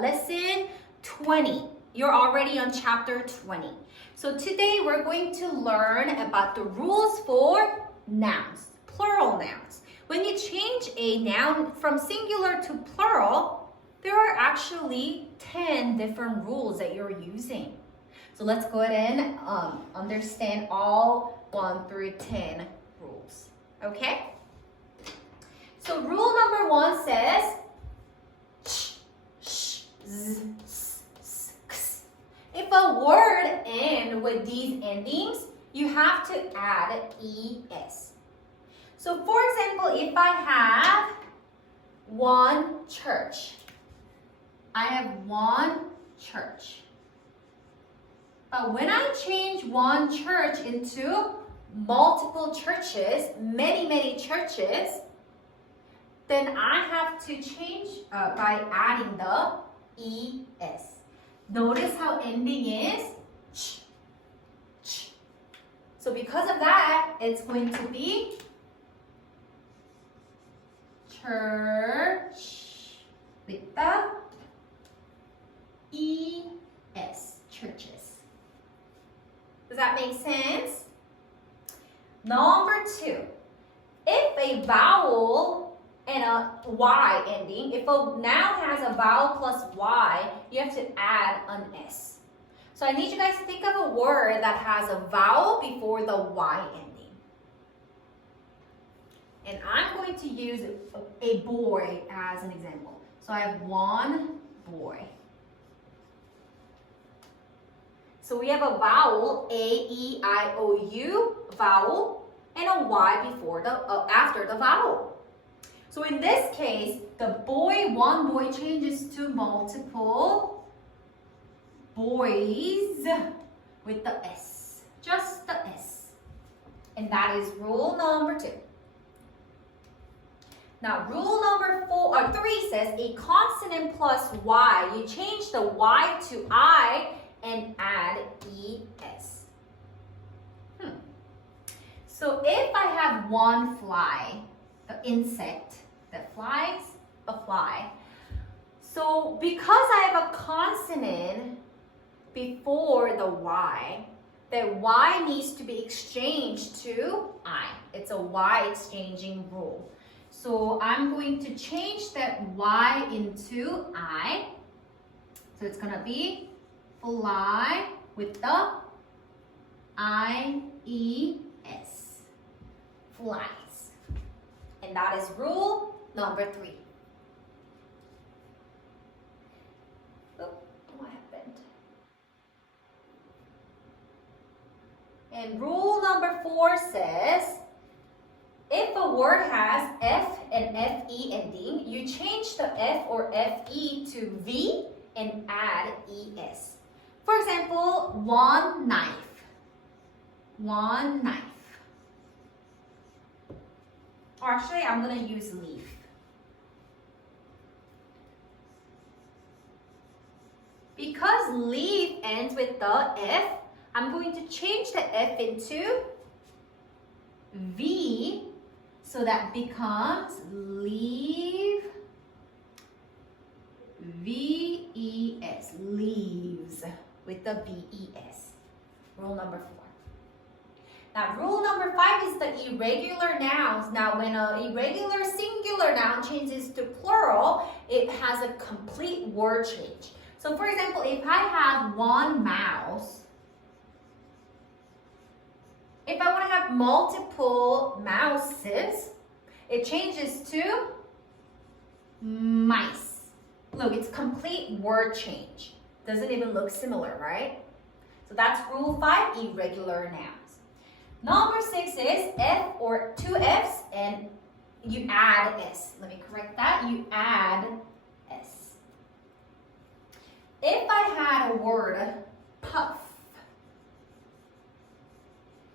lesson 20. You're already on chapter 20. So today we're going to learn about the rules for nouns, plural nouns. When you change a noun from singular to plural, there are actually 10 different rules that you're using. So let's go ahead and understand all 1 through 10 rules, okay? So rule number 1 says, sh, sh, z, s, s, x. If a word ends with these endings, you have to add es. So for example, if I have one church, I have one church. But when I change one church into multiple churches, many churches, then I have to change by adding the es. Notice how ending is ch, ch. So because of that, it's going to be church with the es, churches. Does that make sense? Number 2, if a vowel and a y ending, if a noun has a vowel plus y, you have to add an s. So I need you guys to think of a word that has a vowel before the y ending. And I'm going to use a boy as an example. So I have one boy. So we have a vowel, A, E, I, O, U, vowel, and a Y before after the vowel. So in this case, the boy, one boy changes to multiple boys with the S, just the S. And that is rule number 2. Now rule number 3 says a consonant plus Y, you change the Y to I and add es. So if I have one fly, an insect that flies, a fly. So because I have a consonant before the Y, that Y needs to be exchanged to I. It's a Y exchanging rule. So I'm going to change that Y into I. So it's gonna be fly with the I-E-S, flies. And that is rule number 3. Oh, what happened? And rule number 4 says, if a word has F and FE ending, you change the F or FE to V and add ES. For example, one knife. One knife. Or actually, I'm going to use leaf. Because leaf ends with the F, I'm going to change the F into V, so that becomes leave, V-E-S, leaves, with the V-E-S. Rule number 4. Now, rule number 5 is the irregular nouns. Now, when an irregular singular noun changes to plural, it has a complete word change. So, for example, if I have one mouse, if I want to have multiple mouses, it changes to mice. Look, it's complete word change. Doesn't even look similar, right? So that's rule 5, irregular nouns. Number 6 is F or 2 F's and you add S. Let me correct that. You add S. If I had a word, puff,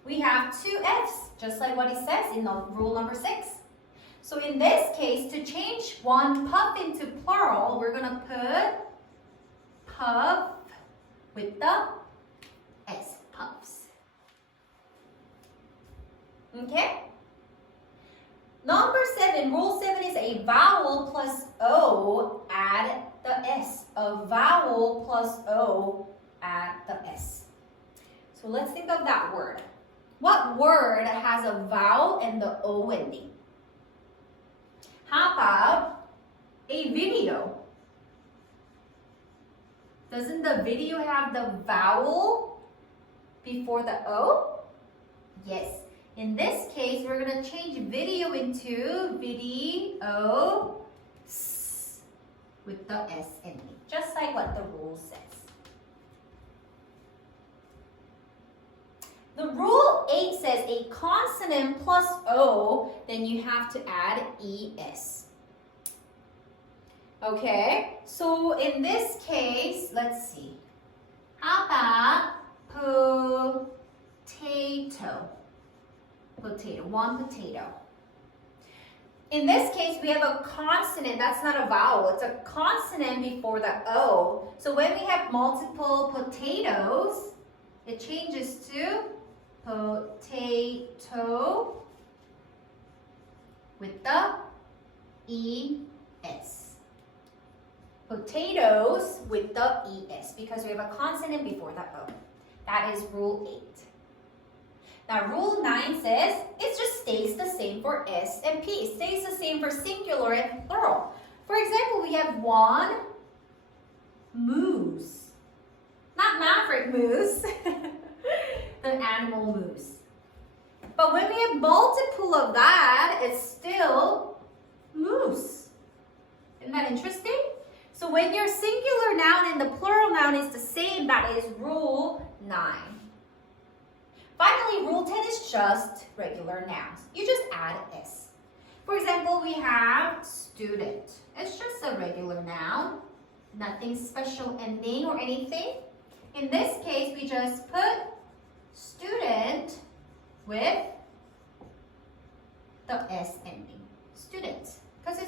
we have 2 F's, just like what it says in rule number 6. So in this case, to change one puff into plural, we're going to put puff with the S, puffs. Okay? Number 7, rule 7 is a vowel plus O, add the S of vowel plus O at the S. So let's think of that word. What word has a vowel and the O ending? How about a video? Doesn't the video have the vowel before the O? Yes. In this case, we're going to change video into video with the S ending, just like what the rule says. The rule 8 says a consonant plus O, then you have to add ES. Okay, so in this case, let's see. How about potato? Potato, one potato. In this case, we have a consonant. That's not a vowel. It's a consonant before the O. So when we have multiple potatoes, it changes to potato with the ES. Potatoes with the ES because we have a consonant before the O. That is rule 8. Now rule 9 says it just stays the same for S and P. It stays the same for singular and plural. For example, we have one moose. Not Maverick Moose. The animal moose. But when we have multiple of that, it's still moose. Isn't that interesting? So when your singular noun and the plural noun is the same, that is rule 9. Finally, rule 10 is just regular nouns. You just add S. For example, we have student. It's just a regular noun. Nothing special ending or anything. In this case, we just put student with the S ending. Student. Because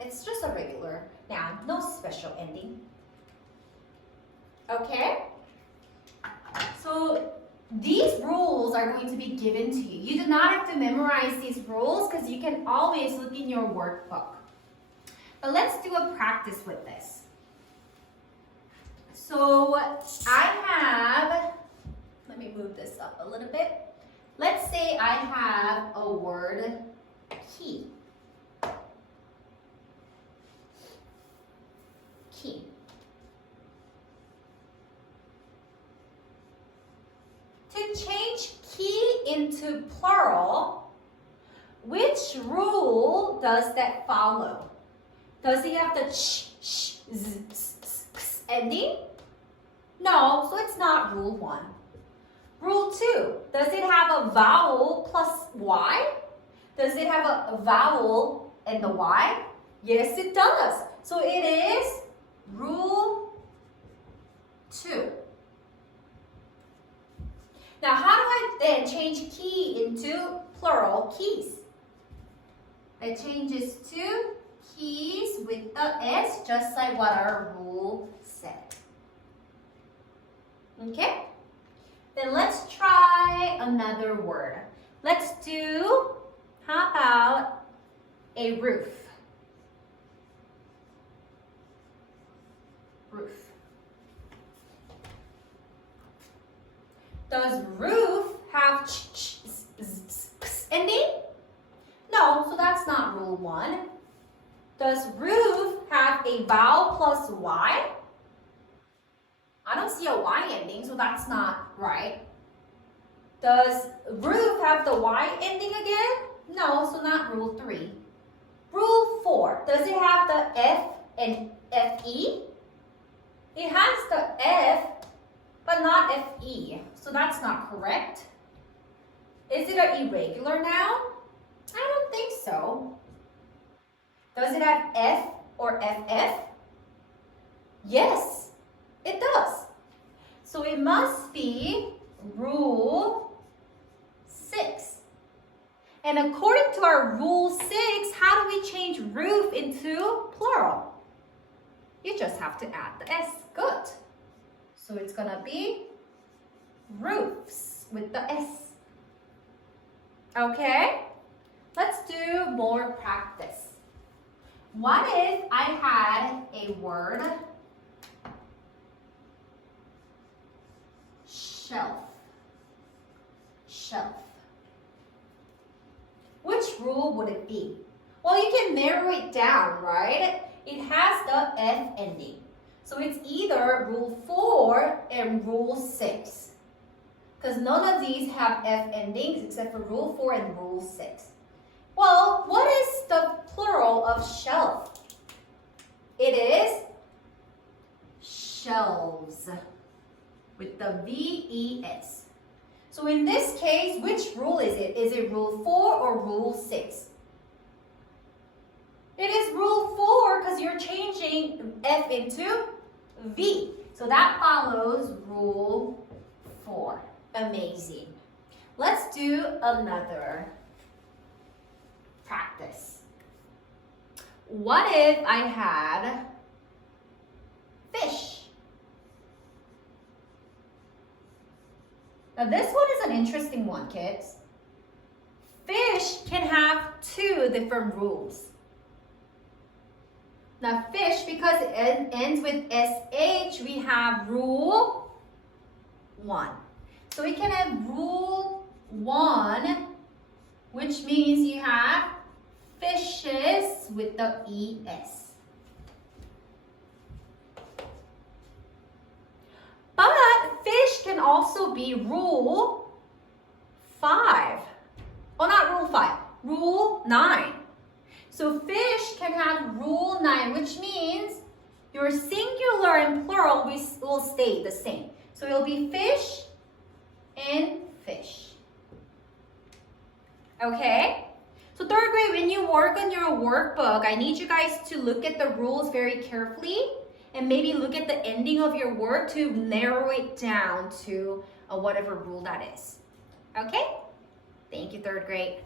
it's just a regular noun, no special ending. Okay? So these rules are going to be given to you. You do not have to memorize these rules because you can always look in your workbook. But let's do a practice with this. So I have, let me move this up a little bit. Let's say I have a word key. Key. To change key into plural, which rule does that follow? Does it have the ch, sh, z, s, ending? No, so it's not rule 1. Rule 2, does it have a vowel plus Y? Does it have a vowel and the Y? Yes, it does. So it is rule 2. Now, how do I then change key into plural keys? It changes to keys with the S, just like what our rule said. Okay? Then let's try another word. Let's do, how about a roof? Roof. Does roof have ch, ch, z, z, x ending? No, so that's not rule 1. Does roof have a vowel plus Y? I don't see a Y ending, so that's not right. Does roof have the Y ending again? No, so not rule 3. Rule 4, does it have the F and FE? It has the F, but not FE, so that's not correct. Is it an irregular noun? I don't think so. Does it have F or FF? Yes, it does. So it must be rule 6. And according to our rule 6, how do we change roof into plural? You just have to add the S. Good. So it's going to be roofs with the S. Okay? Let's do more practice. What if I had a word shelf. Shelf. Which rule would it be? Well, you can narrow it down, right? It has the F ending. So it's either rule 4 and rule 6. Because none of these have F endings except for rule 4 and rule 6. Well, what is the plural of shelf? It is shelves with the V-E-S. So in this case, which rule is it? Is it rule 4 or rule 6? It is rule 4 because you're changing F into V. So that follows rule 4. Amazing. Let's do another practice. What if I had fish? Now this one is an interesting one, kids. Fish can have 2 different rules. Now fish, because it ends with SH, we have rule 1. So we can have rule 1, which means you have fishes with the ES. But fish can also be rule 5. Oh, not rule 5, rule 9. So fish can have rule 9, which means your singular and plural will stay the same. So it'll be fish and fish. Okay? So third grade, when you work on your workbook, I need you guys to look at the rules very carefully and maybe look at the ending of your word to narrow it down to whatever rule that is. Okay? Thank you, third grade.